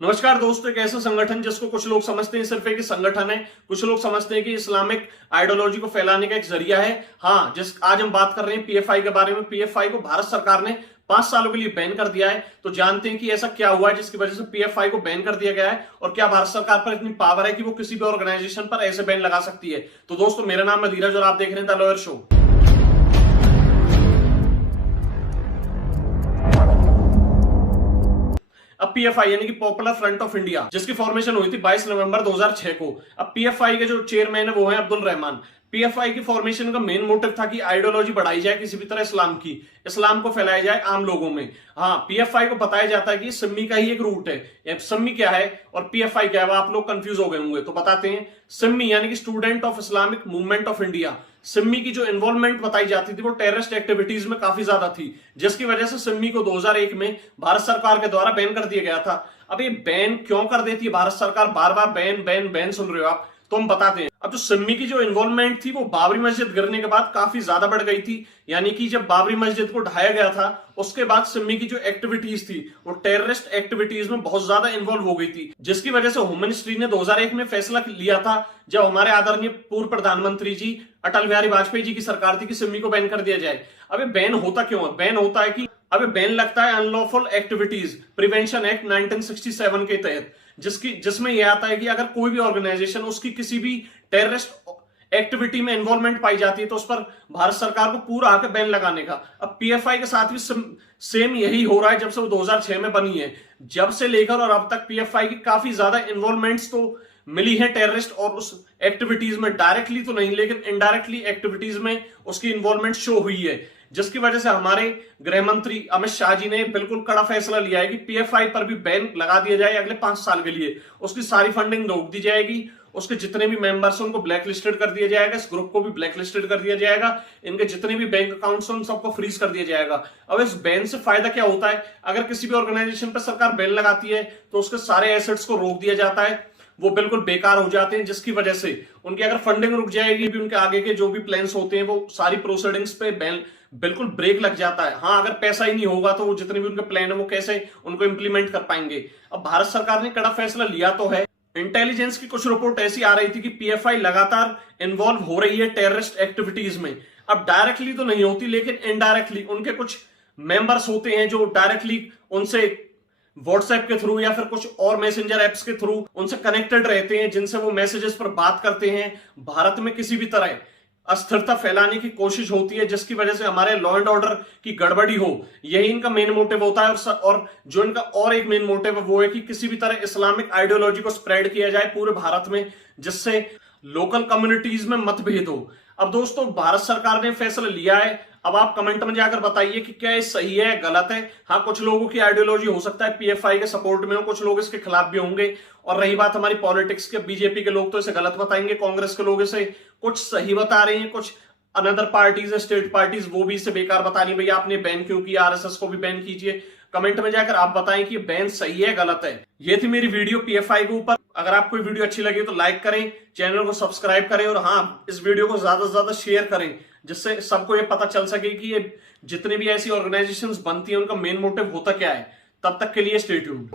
नमस्कार दोस्तों, एक ऐसा संगठन जिसको कुछ लोग समझते हैं सिर्फ एक संगठन है, कुछ लोग समझते हैं कि इस्लामिक आइडियोलॉजी को फैलाने का एक जरिया है। हाँ, आज हम बात कर रहे हैं पीएफआई के बारे में। पीएफआई को भारत सरकार ने 5 सालों के लिए बैन कर दिया है। तो जानते हैं कि ऐसा क्या हुआ है जिसकी वजह से पीएफआई को बैन कर दिया गया है, और क्या भारत सरकार पर इतनी पावर है कि वो किसी भी ऑर्गेनाइजेशन पर ऐसे बैन लगा सकती है। तो दोस्तों, मेरा नाम है धीरज और आप देख रहे हैं द लॉयर शो। अब पीएफआई यानी कि पॉपुलर फ्रंट ऑफ इंडिया, जिसकी फॉर्मेशन हुई थी 22 नवंबर 2006 को। अब पीएफआई के जो चेयरमैन है वो है अब्दुल रहमान। पीएफआई की फॉर्मेशन का मेन मोटिव था कि आइडियोलॉजी बढ़ाई जाए किसी भी तरह इस्लाम को फैलाया जाए आम लोगों में। हाँ, पीएफआई को बताया जाता है कि सिम्मी का ही एक रूट है। सिम्मी क्या है और पीएफआई क्या है, आप लोग कंफ्यूज हो गए होंगे, तो बताते हैं। सिम्मी यानी कि student of Islamic movement of India. Simmi की जो इन्वॉल्वमेंट बताई जाती थी वो टेररिस्ट एक्टिविटीज में काफी ज्यादा थी, जिसकी वजह से सिम्मी को 2001 में भारत सरकार के द्वारा बैन कर दिया गया था। अब ये बैन क्यों कर देती है भारत सरकार? बार बार बैन बैन बैन सुन रहे हो आप, तो हम बताते हैं। अब जो सिम्मी की जो इन्वॉल्वमेंट थी वो बाबरी मस्जिद गिरने के बाद काफी ज्यादा बढ़ गई थी। यानी कि जब बाबरी मस्जिद को ढाया गया था उसके बाद सिम्मी की जो एक्टिविटीज थी वो टेररिस्ट एक्टिविटीज में बहुत ज्यादा इन्वॉल्व हो गई थी, जिसकी वजह से होम मिनिस्ट्री ने 2001 में फैसला लिया था, जब हमारे आदरणीय पूर्व प्रधानमंत्री जी अटल बिहारी वाजपेयी जी की सरकार थी, कि सिम्मी को बैन कर दिया जाए। अब बैन होता क्यों है? बैन होता है कि अब बैन लगता है अनलॉफुल एक्टिविटीज प्रिवेंशन एक्ट 1967 के तहत, जिसमें यह आता है कि अगर कोई भी ऑर्गेनाइजेशन उसकी किसी भी टेररिस्ट एक्टिविटी में इन्वॉल्वमेंट पाई जाती है तो उस पर भारत सरकार को पूरा आके बैन लगाने का। अब पीएफआई के साथ भी सेम यही हो रहा है। जब से वो 2006 में बनी है, जब से लेकर और अब तक पीएफआई की काफी ज्यादा इन्वॉल्वमेंट्स तो मिली है टेररिस्ट और उस एक्टिविटीज में। डायरेक्टली तो नहीं, लेकिन इनडायरेक्टली एक्टिविटीज में उसकी इन्वॉल्वमेंट शो हुई है, जिसकी वजह से हमारे गृह मंत्री अमित शाह जी ने बिल्कुल कड़ा फैसला लिया है कि पीएफआई पर भी बैन लगा दिया जाए अगले 5 साल के लिए। उसकी सारी फंडिंग रोक दी जाएगी, उसके जितने भी मेंबर्स उनको ब्लैक लिस्टेड कर दिया जाएगा, इस ग्रुप को भी ब्लैक लिस्टेड कर दिया जाएगा, इनके जितने भी बैंक अकाउंट्स उन सबको फ्रीज कर दिया जाएगा। अब इस बैन से फायदा क्या होता है? अगर किसी भी ऑर्गेनाइजेशन पर सरकार बैन लगाती है तो उसके सारे एसेट्स को रोक दिया जाता है, वो बिल्कुल बेकार हो जाते हैं, जिसकी वजह से उनकी अगर फंडिंग रुक जाएगी भी, उनके आगे के जो भी प्लान्स होते हैं वो सारी प्रोसीडिंग्स पे बैन बिल्कुल ब्रेक लग जाता है। हाँ, अगर पैसा ही नहीं होगा तो वो जितने भी उनके प्लान है वो कैसे उनको इंप्लीमेंट कर पाएंगे? अब भारत सरकार ने कड़ा फैसला लिया तो है। इंटेलिजेंस की कुछ रिपोर्ट ऐसी आ रही थी कि पीएफआई लगातार इन्वॉल्व हो रही है टेररिस्ट एक्टिविटीज में। अब डायरेक्टली तो नहीं होती, लेकिन इनडायरेक्टली उनके कुछ मेंबर्स होते हैं जो डायरेक्टली उनसे व्हाट्सएप के थ्रू या फिर कुछ और मैसेंजर एप्स के थ्रू उनसे कनेक्टेड रहते हैं, जिनसे वो मैसेजेस पर बात करते हैं। भारत में किसी भी तरह अस्थिरता फैलाने की कोशिश होती है, जिसकी वजह से हमारे लॉ एंड ऑर्डर की गड़बड़ी हो, यही इनका मेन मोटिव होता है। और जो इनका और एक मेन मोटिव है वो है कि किसी भी तरह इस्लामिक आइडियोलॉजी को स्प्रेड किया जाए पूरे भारत में, जिससे लोकल कम्युनिटीज में मतभेद हो। अब दोस्तों, भारत सरकार ने फैसला लिया है। अब आप कमेंट में जाकर बताइए कि क्या ये सही है, गलत है। हाँ, कुछ लोगों की आइडियोलॉजी हो सकता है पीएफआई के सपोर्ट में हो, कुछ लोग इसके खिलाफ भी होंगे। और रही बात हमारी पॉलिटिक्स के, बीजेपी के लोग तो इसे गलत बताएंगे, कांग्रेस के लोग इसे कुछ सही बता रहे हैं, कुछ अनदर पार्टीज है, स्टेट पार्टीज, वो भी इसे बेकार बता रही भैया आपने बैन क्यों किया, आरएसएस को भी बैन कीजिए। कमेंट में जाकर आप बताएं कि बैन सही है, गलत है। ये थी मेरी वीडियो पीएफआई के ऊपर। अगर आपको वीडियो अच्छी लगी तो लाइक करें, चैनल को सब्सक्राइब करें, और हाँ, इस वीडियो को ज्यादा से ज्यादा शेयर करें, जिससे सबको ये पता चल सके कि ये जितने भी ऐसी ऑर्गेनाइजेशंस बनती हैं उनका मेन मोटिव होता क्या है। तब तक के लिए स्टे ट्यून्ड।